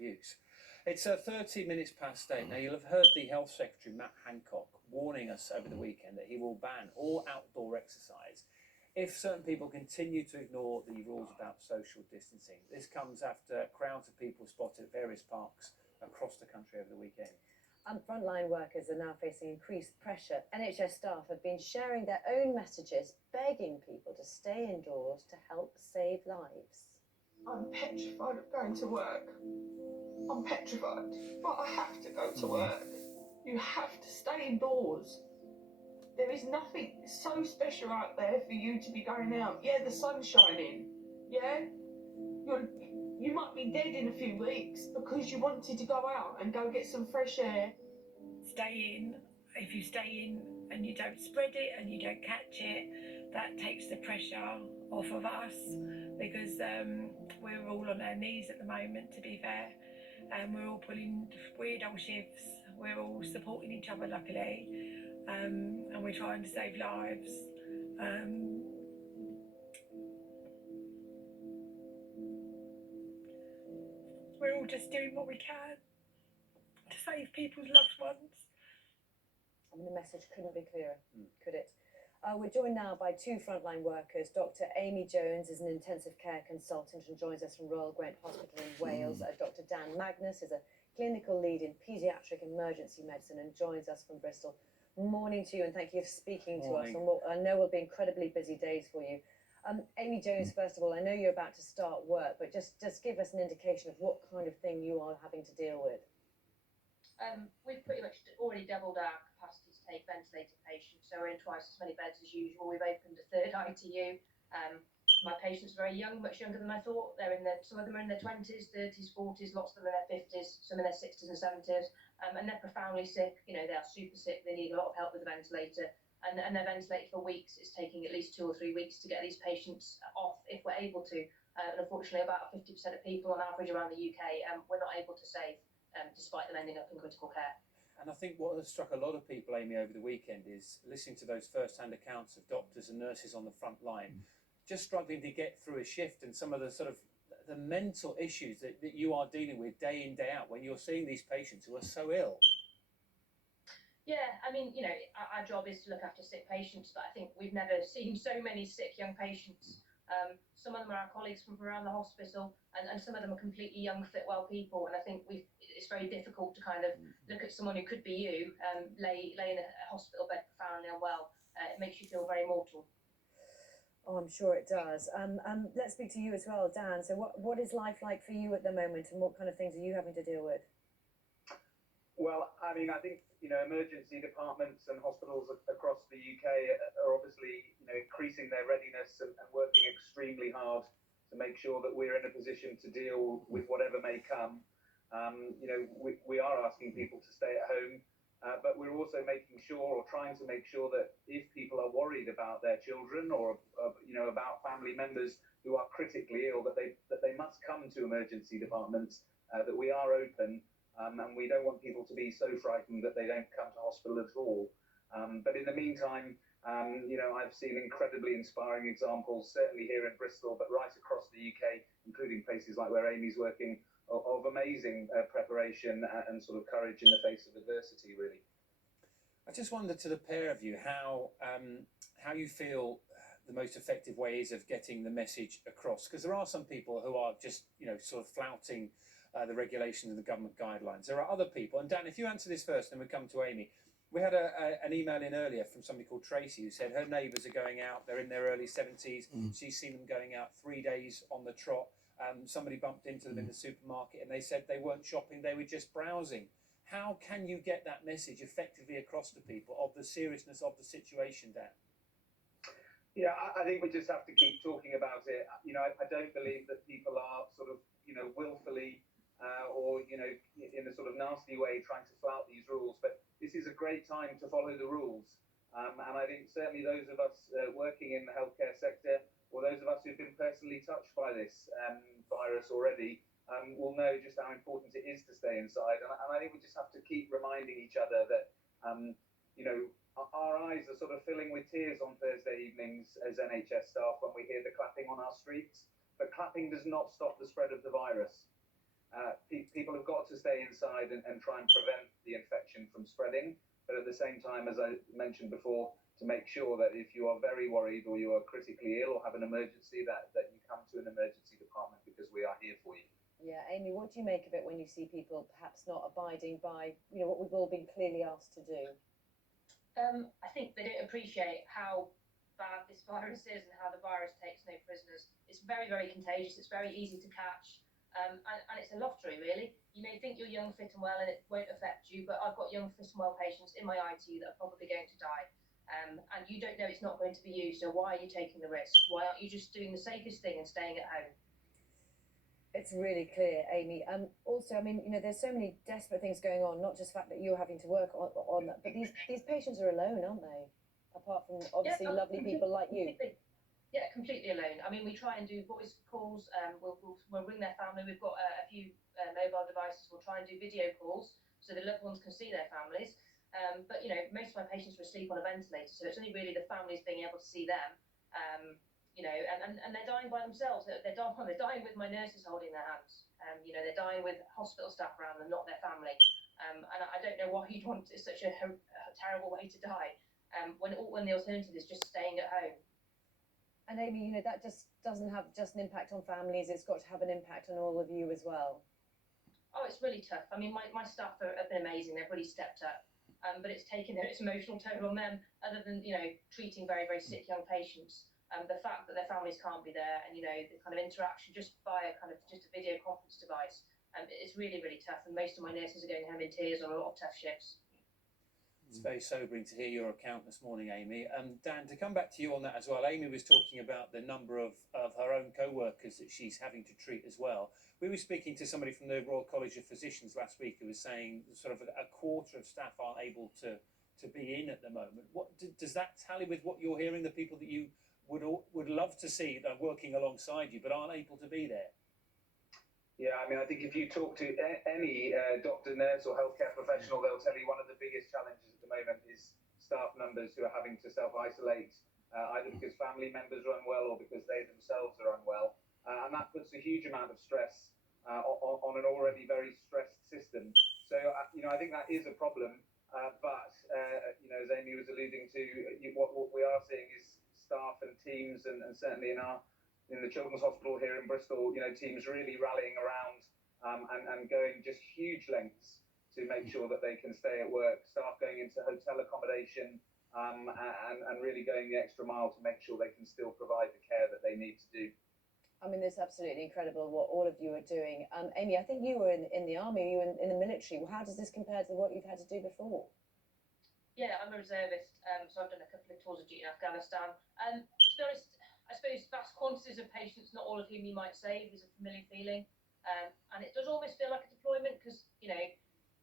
abuse. It's 30 minutes past 8. Now, you'll have heard the Health Secretary, Matt Hancock, warning us over the weekend that he will ban all outdoor exercise if certain people continue to ignore the rules about social distancing. This comes after crowds of people spotted at various parks across the country over the weekend. Frontline workers are now facing increased pressure. NHS staff have been sharing their own messages, begging people to stay indoors to help save lives. I'm petrified of going to work. I'm petrified, but I have to go to work. You have to stay indoors. There is nothing so special out there for you to be going out. Yeah, the sun's shining. Yeah, you might be dead in a few weeks because you wanted to go out and go get some fresh air. Stay in. If you stay in and you don't spread it and you don't catch it, that takes the pressure off of us, because we're all on our knees at the moment, to be fair, and we're all pulling weird old shifts. We're all supporting each other, luckily, and we're trying to save lives. We're all just doing what we can to save people's loved ones. I mean, the message couldn't be clearer, could it? We're joined now by two frontline workers. Dr. Amy Jones is an intensive care consultant and joins us from Royal Gwent Hospital in Wales. Dr. Dan Magnus is a clinical lead in paediatric emergency medicine and joins us from Bristol. Morning to you, and thank you for speaking to us on what I know will be incredibly busy days for you. Amy Jones, first of all, I know you're about to start work, but just give us an indication of what kind of thing you are having to deal with. We've pretty much already doubled our capacity to take ventilated patients, so we're in twice as many beds as usual. We've opened a third ITU. My patients are very young, much younger than I thought. Some of them are in their 20s, 30s, 40s, lots of them in their 50s, some in their 60s and 70s, and they're profoundly sick. You know, they are super sick. They need a lot of help with the ventilator, and they're ventilated for weeks. It's taking at least 2 or 3 weeks to get these patients off if we're able to. And unfortunately, about 50% of people on average around the UK, we're not able to save, despite them ending up in critical care. And I think what has struck a lot of people, Amy, over the weekend is listening to those first-hand accounts of doctors and nurses on the front line, just struggling to get through a shift, and some of the sort of the mental issues that you are dealing with day in, day out when you're seeing these patients who are so ill. Yeah, I mean, you know, our job is to look after sick patients, but I think we've never seen so many sick young patients. Some of them are our colleagues from around the hospital, and some of them are completely young, fit, well people. And I think it's very difficult to kind of look at someone who could be you, lay in a hospital bed profoundly unwell. It makes you feel very mortal. Oh, I'm sure it does. Let's speak to you as well, Dan. So what is life like for you at the moment, and what kind of things are you having to deal with? Well, I mean, I think, you know, emergency departments and hospitals across the UK are obviously, you know, increasing their readiness and working extremely hard to make sure that we're in a position to deal with whatever may come. You know, we are asking people to stay at home, but we're also making sure, or trying to make sure, that if people are worried about their children or, you know, about family members who are critically ill, that they must come to emergency departments, that we are open. And we don't want people to be so frightened that they don't come to hospital at all. But in the meantime, you know, I've seen incredibly inspiring examples, certainly here in Bristol, but right across the UK, including places like where Amy's working, of amazing preparation and sort of courage in the face of adversity, really. I just wondered, to the pair of you, how you feel the most effective ways of getting the message across, because there are some people who are just, you know, sort of flouting the regulations and the government guidelines. There are other people, and Dan, if you answer this first, then we come to Amy. We had an email in earlier from somebody called Tracy who said her neighbours are going out. They're in their early 70s. She's seen them going out 3 days on the trot. Somebody bumped into them in the supermarket, and they said they weren't shopping, they were just browsing. How can you get that message effectively across to people of the seriousness of the situation, Dan? Yeah, I think we just have to keep talking about it. You know, I don't believe that people are sort of, you know, willfully or, you know, in a sort of nasty way trying to flout these rules. But this is a great time to follow the rules. And I think certainly those of us working in the healthcare sector, or those of us who've been personally touched by this virus already, will know just how important it is to stay inside. And I think we just have to keep reminding each other that, you know, our eyes are sort of filling with tears on Thursday evenings as NHS staff when we hear the clapping on our streets. But clapping does not stop the spread of the virus. people have got to stay inside and try and prevent the infection from spreading. But at the same time, as I mentioned before, to make sure that if you are very worried or you are critically ill or have an emergency, that you come to an emergency department, because we are here for you. Yeah, Amy, what do you make of it when you see people perhaps not abiding by, what we've all been clearly asked to do? I think they don't appreciate how bad this virus is and how the virus takes no prisoners. It's very, very contagious. It's very easy to catch. And it's a lottery, really. You may think you're young, fit and well and it won't affect you, but I've got young, fit and well patients in my ITU that are probably going to die. And you don't know it's not going to be you, so why are you taking the risk? Why aren't you just doing the safest thing and staying at home? It's really clear, Amy. Also, I mean, there's so many desperate things going on, not just the fact that you're having to work on that, but these patients are alone, aren't they? Apart from obviously lovely people like you. Yeah, completely alone. I mean, we try and do voice calls. We'll ring their family. We've got a few mobile devices. We'll try and do video calls so the loved ones can see their families. But most of my patients were asleep on a ventilator, so it's only really the families being able to see them. And they're dying by themselves. They're dying with my nurses holding their hands. They're dying with hospital staff around them, not their family. And I don't know why you'd want such a terrible way to die when the alternative is just staying at home. And Amy, that just doesn't have just an impact on families. It's got to have an impact on all of you as well. Oh, it's really tough. I mean, my staff have been amazing. They've really stepped up. But it's taken its emotional toll on them, other than, treating very, very sick young patients. The fact that their families can't be there and, the kind of interaction just via kind of just a video conference device, it's really, really tough. And most of my nurses are going home in tears on a lot of tough shifts. It's very sobering to hear your account this morning, Amy. Dan, to come back to you on that as well, Amy was talking about the number of her own co-workers that she's having to treat as well. We were speaking to somebody from the Royal College of Physicians last week who was saying sort of a quarter of staff aren't able to be in at the moment. What does that tally with what you're hearing, the people that you would love to see that are working alongside you but aren't able to be there? Yeah, I mean, I think if you talk to any doctor, nurse or healthcare professional, they'll tell you one of the biggest challenges at the moment is staff members who are having to self-isolate, either because family members are unwell or because they themselves are unwell. And that puts a huge amount of stress on an already very stressed system. So, I think that is a problem. But, as Amy was alluding to, what we are seeing is staff and teams, and certainly in the Children's Hospital here in Bristol, teams really rallying around and going just huge lengths to make sure that they can stay at work, staff going into hotel accommodation and really going the extra mile to make sure they can still provide the care that they need to do. I mean, it's absolutely incredible what all of you are doing. Amy, I think you were in the army, you were in the military. Well, how does this compare to what you've had to do before? Yeah, I'm a reservist, so I've done a couple of tours of duty in Afghanistan. To be honest, I suppose vast quantities of patients, not all of whom you might save, is a familiar feeling. And it does almost feel like a deployment because,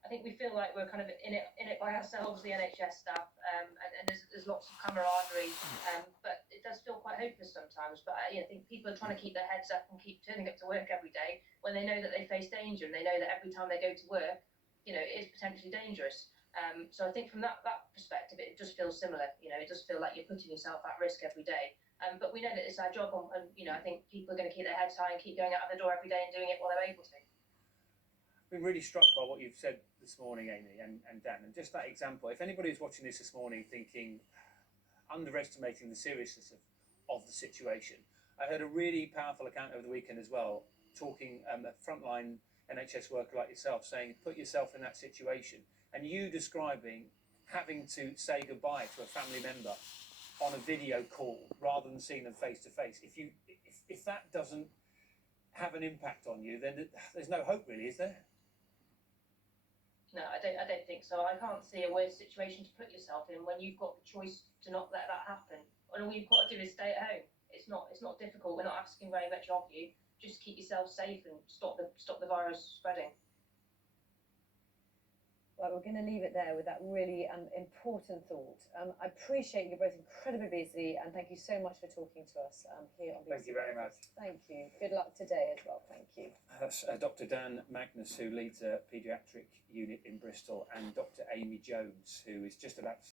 I think we feel like we're kind of in it by ourselves, the NHS staff, and there's lots of camaraderie, but it does feel quite hopeless sometimes. But I think people are trying to keep their heads up and keep turning up to work every day when they know that they face danger and they know that every time they go to work, it is potentially dangerous. So I think from that perspective, it just feels similar. It does feel like you're putting yourself at risk every day. But we know that it's our job, and I think people are going to keep their heads high and keep going out of the door every day and doing it while they're able to. I've been really struck by what you've said this morning, Amy and Dan, and just that example. If anybody who's watching this morning thinking, underestimating the seriousness of the situation, I heard a really powerful account over the weekend as well, talking a frontline NHS worker like yourself, saying, put yourself in that situation, and you describing having to say goodbye to a family member on a video call rather than seeing them face to face. If that doesn't have an impact on you, then there's no hope, really, is there? No, I don't think so. I can't see a worse situation to put yourself in when you've got the choice to not let that happen. And all you've got to do is stay at home. It's not difficult. We're not asking very much of you. Just keep yourself safe and stop the virus spreading. Well, we're going to leave it there with that really important thought. I appreciate you both incredibly busy, and thank you so much for talking to us here on BBC. Thank you very much. Thank you. Good luck today as well. Thank you. That's Dr. Dan Magnus, who leads a paediatric unit in Bristol, and Dr. Amy Jones, who is just about to